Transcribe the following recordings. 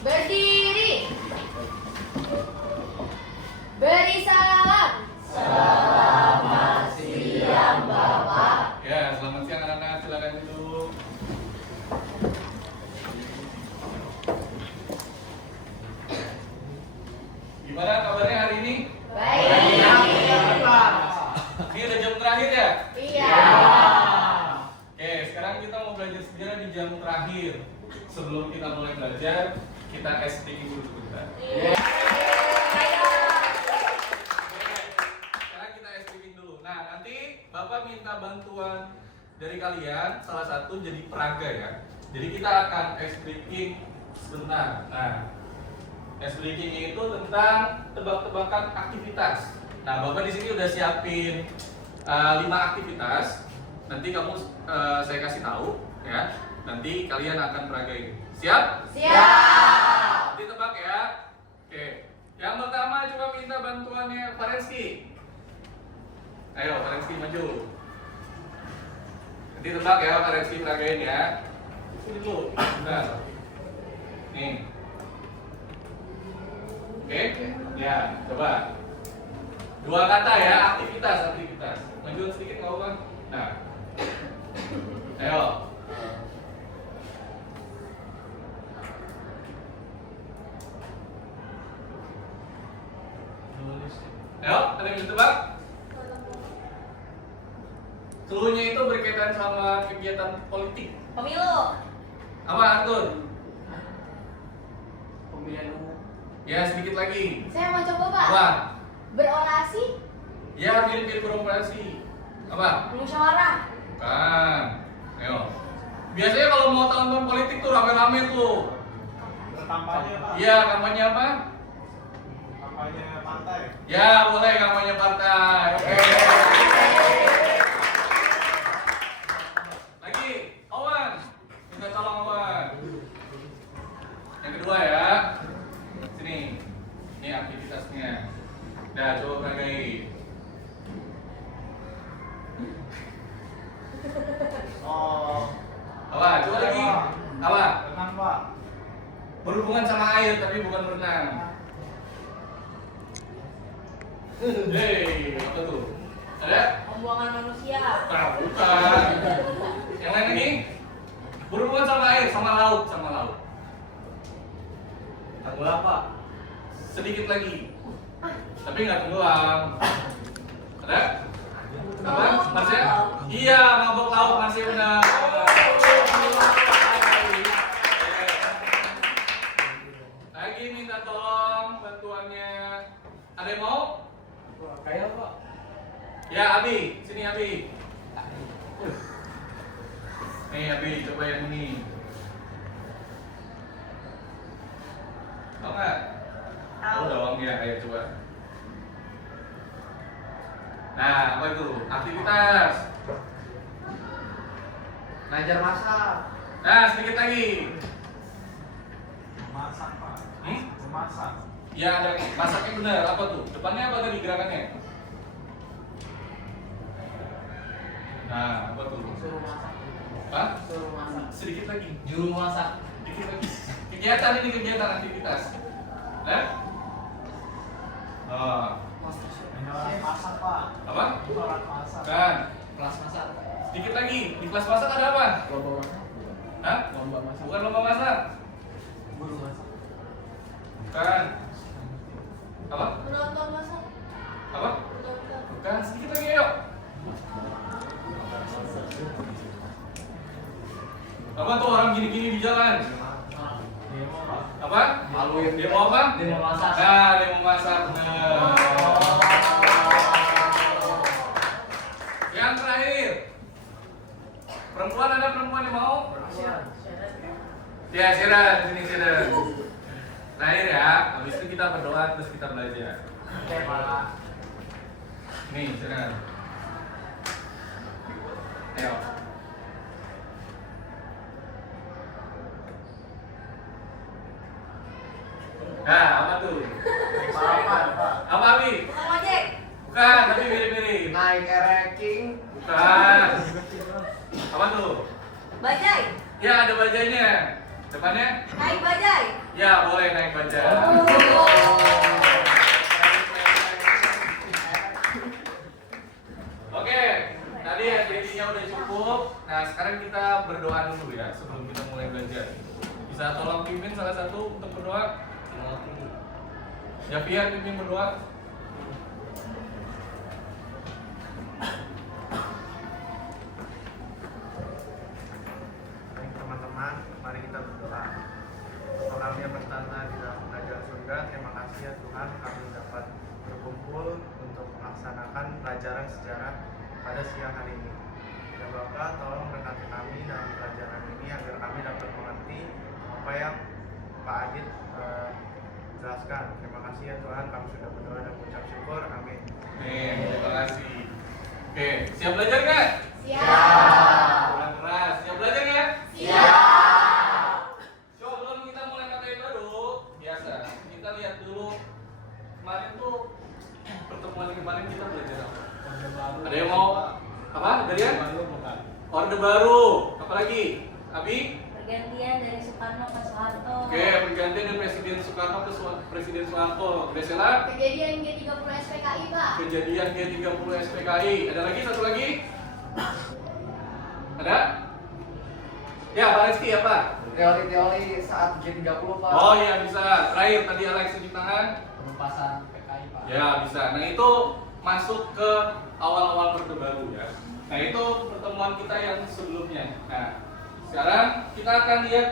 Berdiri. Beri salam. Selamat siang, Bapak. Ya, selamat siang anak-anak. Silakan duduk. Gimana kabarnya hari ini? Baik. Ini udah jam terakhir ya? Iya. Oke, sekarang kita mau belajar sejarah di jam terakhir. Sebelum kita mulai belajar, kita speaking dulu sebentar. Sekarang kita speaking dulu. Nah, nanti Bapak minta bantuan dari kalian, salah satu jadi peraga ya. Jadi kita akan speaking sebentar. Nah, speaking itu tentang tebak-tebakan aktivitas. Nah, Bapak di sini udah siapin 5 aktivitas. Nanti kamu saya kasih tahu ya. Nanti kalian akan peragain. Siap? Siap. Nanti tebak ya. Oke. Yang pertama coba minta bantuannya Pak Renski. Ayo Pak Renski maju. Nanti tebak ya Pak Renski peragain ya. Sini dulu. Bentar. Nih. Oke? Ya, coba. 2 kata ya, aktivitas. Maju sedikit nggak apa-apa. Nah. Ayo. Ayo, ada yang bisa tebak? Seluruhnya itu berkaitan sama kegiatan politik. Pemilu. Apa Arthur? Pemilihan umum. Ya, sedikit lagi. Saya mau coba, Pak. Apa? Berorasi. Ya, mirip-mirip beroperasi. Apa? Musyawarah. Bukan. Ayo. Biasanya kalau mau tahun politik tuh rame-rame tuh. Kampanye, Pak. Iya, kampanye apa? Kampanye partai. Ya, boleh kampanye partai. Oke. Lagi, Owen. Minta tolong Owen. Yang kedua ya. Sini. Ini aktivitasnya. Nah, coba peragain. Oh. Apa? Coba lagi. Apa? Tenang, Pak. Berhubungan sama air tapi bukan berenang. Hei, apa tuh? Ada? Pembuangan manusia. Nah, bukan. Yang lain lagi? Berhubungan sama air, sama laut. Tenggelam, Pak. Sedikit lagi. Tapi nggak tenggelam. Ada? Apa? Marsya? Iya, mabok laut Marsya benar. Lagi minta tolong bantuannya. Ada yang mau? Kayak, Pak. Ya, Abi. Sini Abi. Nih Abi, coba yang ini. Mau nggak? Tahu. Oh, dong ya, ayo coba. Nah, apa itu? Aktivitas. Ngajar masak. Nah, sedikit lagi. Masak, Pak. Masak. Ya, ada masaknya benar. Apa tuh? Depannya apa tadi gerakannya? Nah, apa tuh? Suruh masak. Hah? Suruh masak. Sedikit lagi. Juru masak. Sedikit lagi. Kegiatan ini kegiatan aktivitas. Nah? Oh. Masak, Pak. Apa? Sholat masak. Kan. Kelas masak. Sedikit lagi. Di kelas masak ada apa? Lomba masak. Hah? Lomba masak. Bukan lomba masak. Guru masak. Bukan. Apa? Penonton masak. Apa? Penonton. Bukan. Sedikit lagi ayo. Apa tuh orang gini-gini di jalan? Demo, Pak. Apa? Maluin. Demo apa? Demo masak. Nah, demo masak. Nah. Yang terakhir. Perempuan ada perempuan yang mau? Ya, Sharon, sini Sharon. Terakhir ya, habis itu kita berdoa terus kita belajar. Oke, Pak. Nih, Sharon. Ayo. Nah, apa tuh? Sarapan, Pak. Apa, Abi? Tukang ojek. Bukan, tapi mirip-mirip. Naik ranking. Bukan. Apa tuh? Bajai. Ya, ada bajanya. Depannya? Naik bajai. Ya, boleh naik bajai. Oke, tadi activity-nya udah cukup. Nah, sekarang kita berdoa dulu ya sebelum kita mulai belajar. Bisa tolong pimpin salah satu untuk berdoa? Ya, biar pimpin berdoa. Baik teman-teman, mari kita berdoa. Bapa kami yang bertata di dalam kerajaan surga, terima kasih ya Tuhan kami dapat berkumpul untuk melaksanakan pelajaran sejarah pada siang hari ini. Ya Bapa, tolong berkati kami dalam pelajaran ini agar kami dapat mengerti apa yang Pak Adit jelaskan. Terima kasih ya Tuhan, kami sudah berdoa dan mengucap syukur. Amin. Terima kasih. Oke, siap belajar nggak? Siap. Kurang keras. Siap belajar nggak? Siap. Coba sebelum kita mulai materi baru, biasa kita lihat dulu kemarin tuh pertemuan kemarin kita belajar apa? Ada yang mau apa? Kalian? Orde baru. Apa lagi? Abi? Pergantian dari Soekarno ke Soeharto. Oke, pergantian dari Presiden Soekarno ke Presiden Soeharto. Gresela? Kejadian G30 SPKI, Pak. Kejadian G30 SPKI. Ada lagi satu lagi? Ada? Ya, Pak Reski apa? Teori-teori saat G30 Pak. Oh iya bisa. Terakhir tadi Alex cuci tangan. Penumpasan PKI Pak. Ya bisa. Nah itu masuk ke awal-awal Orde Baru ya. Nah itu pertemuan kita yang sebelumnya. Nah sekarang kita akan lihat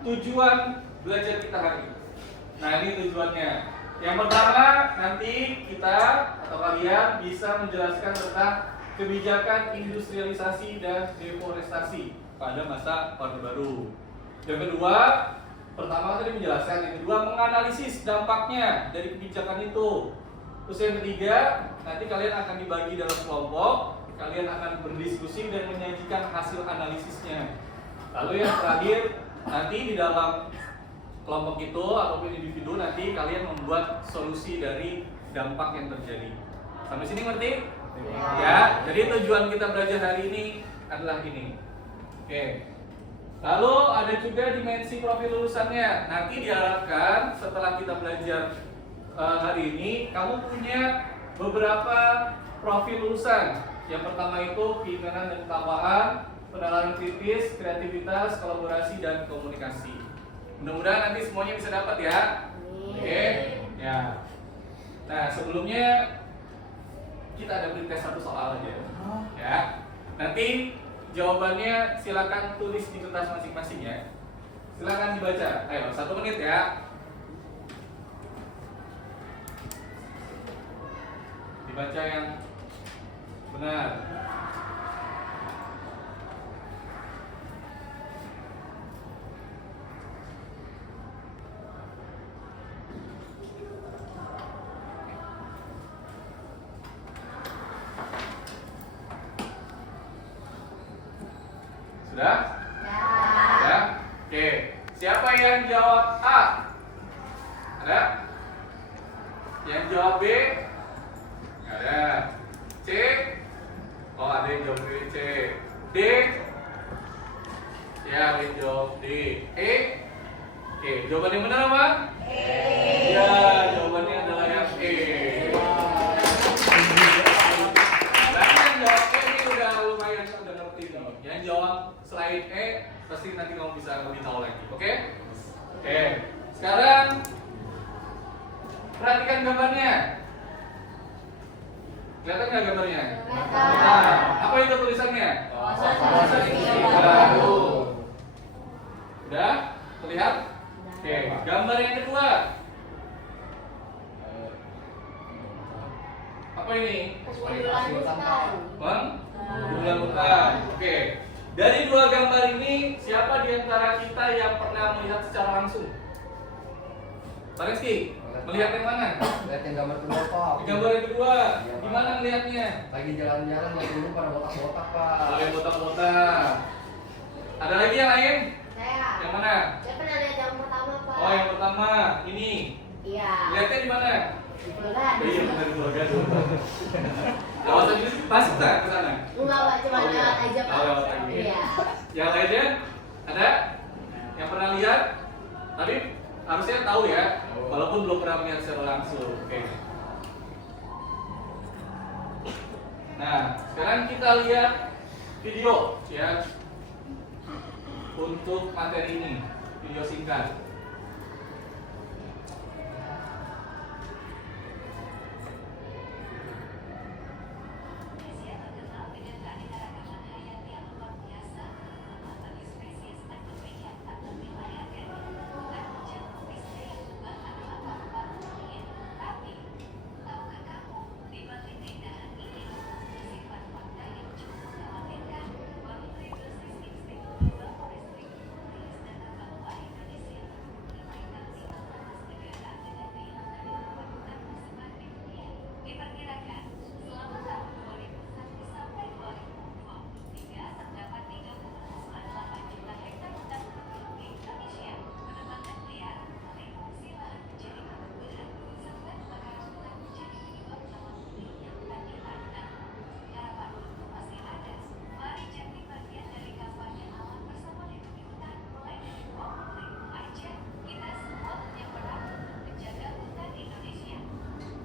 tujuan belajar kita hari ini. Nah ini tujuannya. Yang pertama nanti kita atau kalian bisa menjelaskan tentang kebijakan industrialisasi dan deforestasi pada masa Orde Baru. Yang kedua, pertama tadi menjelaskan, yang kedua menganalisis dampaknya dari kebijakan itu. Terus yang ketiga, nanti kalian akan dibagi dalam kelompok, kalian akan berdiskusi dan menyajikan hasil analisisnya. Lalu yang terakhir, nanti di dalam kelompok itu ataupun individu nanti kalian membuat solusi dari dampak yang terjadi. Sampai sini ngerti? Ya, jadi tujuan kita belajar hari ini adalah ini. Oke. Lalu ada juga dimensi profil lulusannya. Nanti diharapkan setelah kita belajar hari ini, kamu punya beberapa profil lulusan. Yang pertama itu keinginan dan ketakwaan, penalaran kritis, kreativitas, kolaborasi dan komunikasi. Mudah-mudahan nanti semuanya bisa dapat ya. Oke. Ya. Nah, sebelumnya kita ada beri tes satu soal aja. Ya. Nanti jawabannya silakan tulis di kertas masing-masing ya. Silakan dibaca. Ayo, 1 menit ya. Dibaca yang benar. Sudah? Ya. Oke. Siapa yang jawab A? Ada? Yang jawab B? Nggak ada. C? Oh, ada yang jawab B, C. D? Ya, ada yang jawab D. E? Oke, jawaban yang benar apa? Ya, jawabannya adalah yang E. Berarti yang jawab E ini udah lumayan udah ngerti nih. Yang jawab selain E pasti nanti kamu bisa lebih tahu lagi. Oke? Oke. Sekarang perhatikan gambarnya. Kelihatan nggak gambarnya? Nah, apa itu tulisannya? Kawasan industri baru. Udah? Terlihat? Oke. Gambar yang kedua. Apa ini? Bulan Bulan. Bang? Bulan hutan. Oke. Dari dua gambar ini, siapa di antara kita yang pernah melihat secara langsung? Pak Reski, melihat yang mana? Lihat yang gambar kedua Pak. Gambar yang kedua, Iya, Pak. gimana melihatnya? Lagi jalan-jalan yang dulu pada botak-botak Pak. Ada yang botak-botak. Ada lagi yang lain? Saya. Yang mana? Saya pernah lihat yang pertama, Pak. Oh, yang pertama, ini. Iya. Lihatnya di mana? Bulan. Iya, benar dua gadun. Kawasan ini masuk tak ke sana? Enggak, Pak, cuma Oh, iya. lewat aja, Pak. Oh, lewat aja. Iya. Yang lainnya? Ada? Yang pernah Tapi harusnya tahu ya, walaupun belum pernah melihat secara langsung. Oke. Nah, sekarang kita lihat video ya untuk materi ini, video singkat.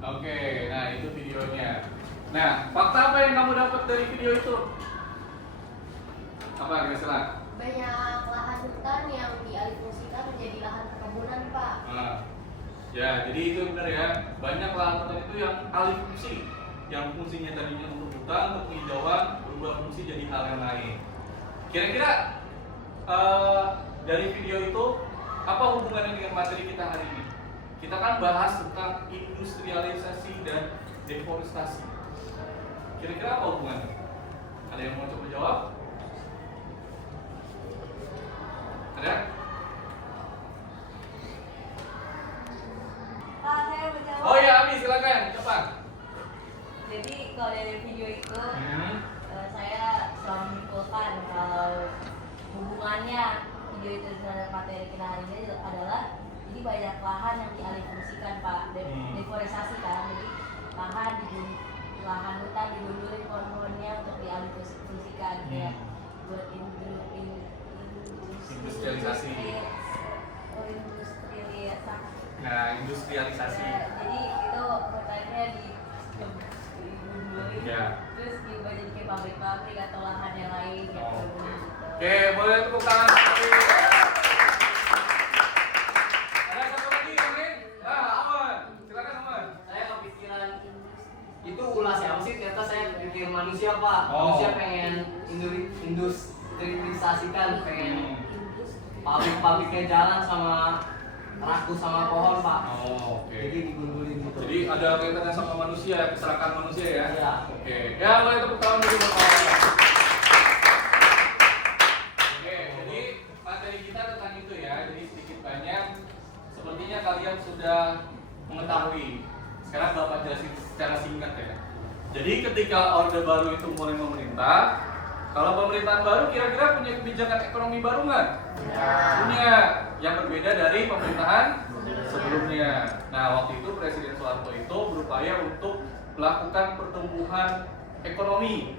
Oke, nah itu videonya. Nah, fakta apa yang kamu dapat dari video itu? Apa kira-kira? Banyak lahan hutan yang dialihfungsikan menjadi lahan perkebunan, Pak. Nah, ya, jadi itu benar ya. Banyak lahan hutan itu yang alih fungsi, yang fungsinya tadinya untuk hutan, untuk penghijauan, berubah fungsi jadi hal yang lain. Kira-kira dari video itu apa hubungannya dengan materi kita hari ini? Kita kan bahas tentang industrialisasi dan deforestasi. Kira-kira apa hubungannya? Ada yang mau coba jawab? Ada? Pak, saya mau jawab. Oh ya, Abi silakan, cepat. Jadi kalau dari video itu saya selalu menyimpulkan kalau hubungannya video itu dengan materi kita hari ini adalah jadi banyak lahan yang dialihfungsikan, Pak, deforestasi kan. Jadi lahan hutan digundulin pohon-pohonnya untuk dialihfungsikan kayak buat Industrialisasi. Nah, industrialisasi. Jadi itu hutannya digundulin, terus diubah jadi kayak pabrik-pabrik atau lahan yang lain yang gitu. Oke, boleh tepuk tangan sekali. Ada satu lagi yang lain? Aman. Silakan Aman. Saya kepikiran itu ulah siapa sih? Ternyata saya pikir manusia, Pak. Oh. Manusia pengen industrialisasikan, pengen pabrik-pabriknya jalan sama rakus sama pohon, Pak. Oh, oke. Jadi digundulin gitu. Jadi ada kaitannya sama manusia, keserakan manusia ya? Iya. Oke. Ya, boleh tepuk tangan dulu buat kawan. Oke, jadi materi kita tentang itu ya. Jadi sedikit banyak sepertinya kalian sudah mengetahui. Sekarang Bapak jelasin secara singkat ya. Jadi ketika Orde Baru itu mulai memerintah, kalau pemerintahan baru kira-kira punya kebijakan ekonomi baru nggak? Punya, yang berbeda dari pemerintahan sebelumnya. Nah, waktu itu Presiden Soeharto itu berupaya untuk melakukan pertumbuhan ekonomi,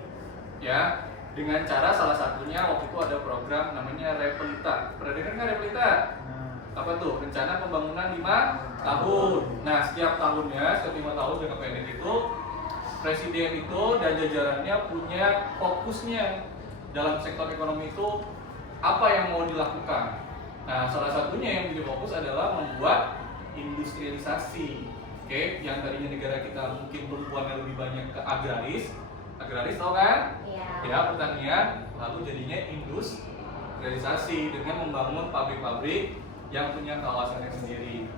ya, dengan cara salah satunya waktu itu ada program namanya Repelita. Pernah dengar nggak Repelita? Apa tuh? Rencana pembangunan 5 tahun. Nah, setiap tahunnya, setiap 5 tahun jangka pendek itu Presiden itu dan jajarannya punya fokusnya dalam sektor ekonomi itu apa yang mau dilakukan. Nah, salah satunya yang menjadi fokus adalah membuat industrialisasi. Oke, yang tadinya negara kita mungkin tumpuannya lebih banyak ke agraris tau kan? Iya. Ya, pertanian, lalu jadinya industrialisasi dengan membangun pabrik-pabrik yang punya kawasannya sendiri.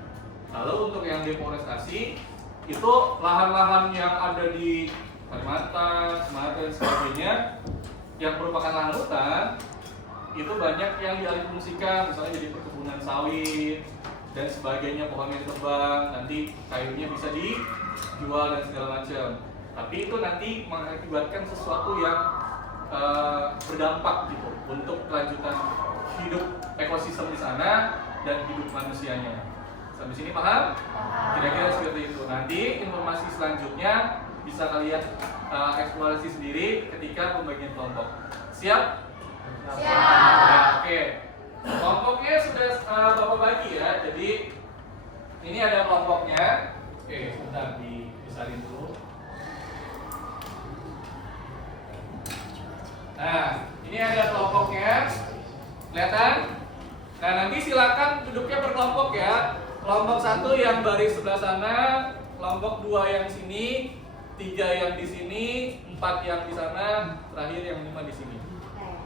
Lalu untuk yang deforestasi itu lahan-lahan yang ada di Kalimantan, Sumatera dan sebagainya yang merupakan lahan hutan itu banyak yang dialihfungsikan, misalnya jadi perkebunan sawit dan sebagainya, pohonnya ditebang, nanti kayunya bisa dijual dan segala macam. Tapi itu nanti mengakibatkan sesuatu yang berdampak gitu untuk kelanjutan hidup ekosistem di sana dan hidup manusianya. Sampai sini paham? Kira-kira seperti itu. Nanti informasi selanjutnya bisa kalian eksplorasi sendiri ketika pembagian kelompok. Siap? Siap. Ya, oke. Kelompoknya sudah Bapak bagi ya. Jadi ini ada kelompoknya. Oke, sebentar dibesarin dulu. Nah, ini ada kelompoknya. Kelihatan? Nah, nanti silakan duduknya berkelompok ya. Kelompok 1 yang baris sebelah sana, kelompok 2 yang sini, 3 yang di sini, 4 yang di sana, terakhir yang 5 di sini.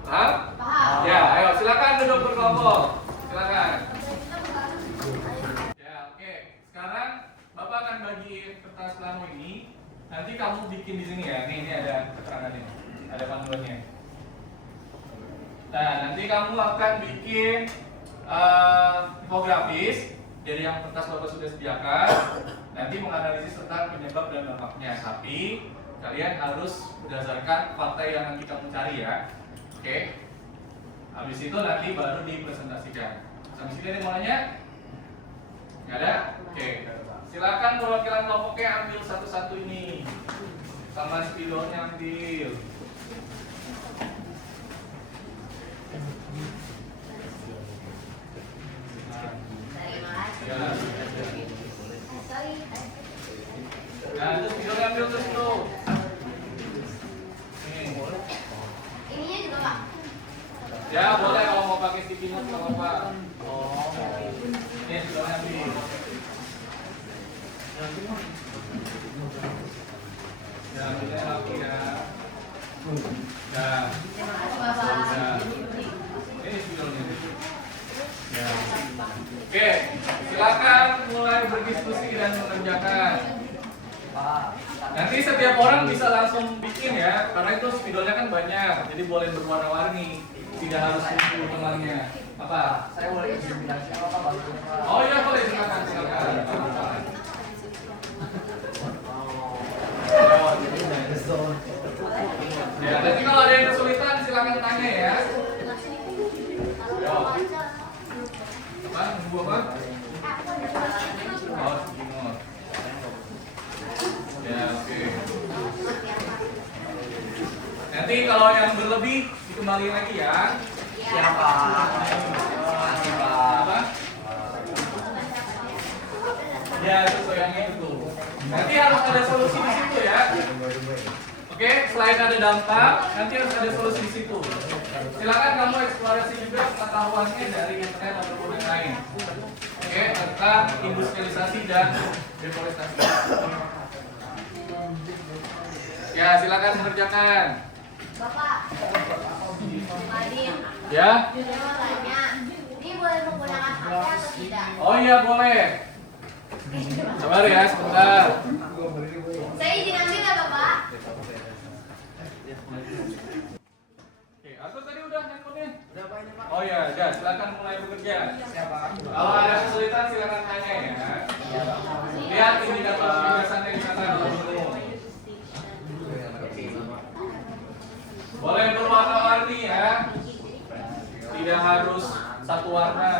Paham? Paham. Ya, ayo silakan duduk berkelompok. Silakan. Ya, oke. Sekarang Bapak akan bagi kertas lamu ini. Nanti kamu bikin di sini ya. Nih, ini ada keterangannya. Ada panduannya. Nah, nanti kamu akan bikin infografis dari yang kertas Bapak sudah sediakan. Nanti menganalisis tentang penyebab dan dampaknya. Tapi kalian harus berdasarkan fakta yang nanti kamu cari ya. Oke. Habis itu nanti baru dipresentasikan. Sampai sini ada yang mau nanya? Nggak ada? Oke. Silakan perwakilan kelompoknya ambil satu-satu ini. Sama spidolnya ambil. Ya. Nah, itu spidolnya ambil terus tuh. Ininya juga Pak. Ya boleh kalau mau pakai sticky note nggak apa-apa. Oh, ini sudah ambil. Ya, kita lagi ya. Nah, Terima kasih Bapak. nah. Ini spidolnya. Ya. Oke, silakan mulai berdiskusi dan mengerjakan. Nanti setiap orang bisa langsung bikin ya, karena itu spidolnya kan banyak, jadi boleh berwarna-warni, tidak harus kumpul temannya. Apa? Saya boleh izin bilang siapa Pak bantunya Pak? Oh iya boleh, silakan silakan. Ya, nanti kalau ada yang kesulitan silakan tanya ya. Yo. Apa? Nunggu apa? Oh, Cimot. Ya, oke. Nanti kalau yang berlebih dikembali lagi ya. Siapa? Apa? Ya, sesuai yang itu. Nanti harus ada solusi di situ ya. Oke, selain ada dampak, nanti harus ada solusi di situ. Silakan kamu eksplorasi juga pengetahuannya dari internet ataupun yang lain. Oke, tentang industrialisasi dan deforestasi. Ya, silakan mengerjakan. Bapak. Adin. Ya. Saya mau tanya, ini boleh menggunakan HP atau tidak? Oh iya boleh. Sabar ya sebentar. Saya izin ambil ya Bapak. Oke, Arthur tadi udah handphonenya? Udah Pak ini Pak. Oh iya, udah silakan mulai bekerja. Siapa? Kalau ada kesulitan silakan tanya ya. Lihat indikator kebiasaannya di sana dulu. Boleh berwarna-warni ya. Tidak harus satu warna.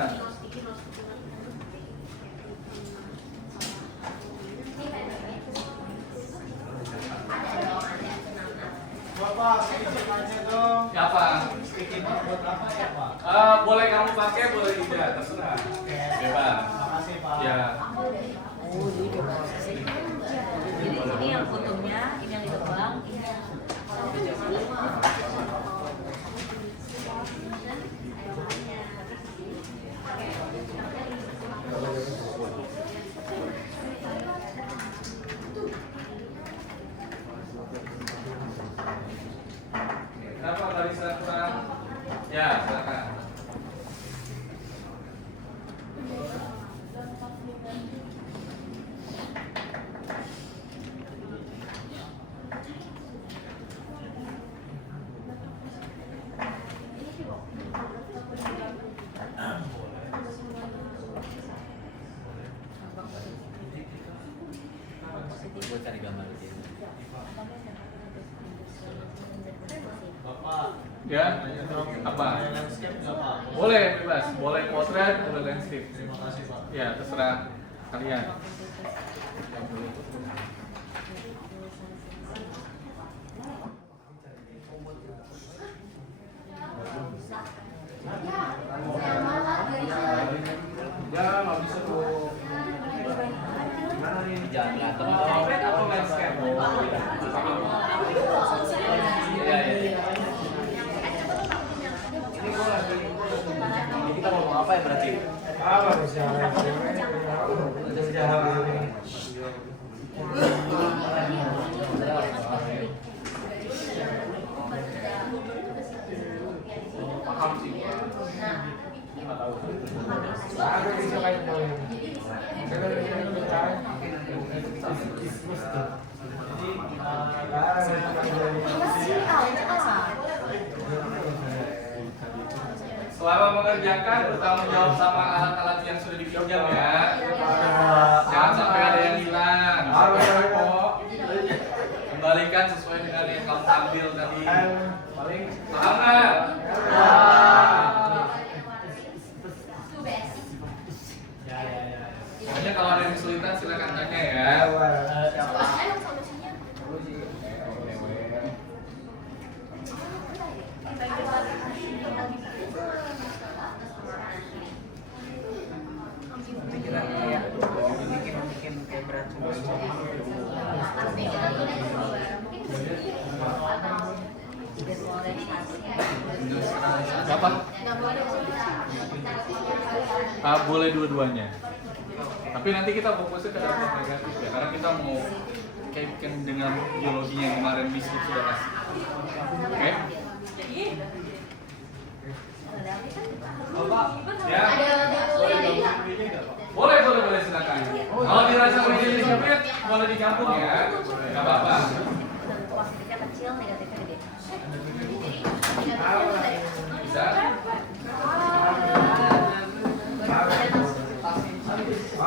Bapak, saya izin aja dong. Siapa? Sticky note buat apa ya Pak? Boleh kamu pakai, boleh tidak, terserah. Bebas. Makasih Pak. Ya. Jadi ini yang fotonya, ini yang ditebang, ini yang Kenapa barisan kurang? Ya, silakan. Buat cari gambar di sini. Bapak, Ya, apa? landscape nggak Pak? Boleh bebas, boleh potret, boleh landscape. Terima kasih Pak. Ya, terserah kalian. Ya, saya mau Jangan berantem. Atau landscape? Iya, iya. Ini kita ngomong apa ya berarti? Paham sih. Selama mengerjakan bertanggung jawab sama alat-alat yang sudah dipinjam ya. Jangan sampai ada yang hilang. Kembalikan sesuai dengan yang kamu ambil tadi. Paham nggak? Pokoknya kalau ada yang kesulitan silakan tanya ya. bikin kayak berat semua. Siapa? Boleh dua-duanya. Tapi nanti kita fokusnya ke dampak negatif ya, karena kita mau kaitkan dengan biologinya yang kemarin Miss sudah kasih. Oke? Ya. Boleh silakan. Kalau dirasa ini boleh dicampur ya, nggak apa-apa.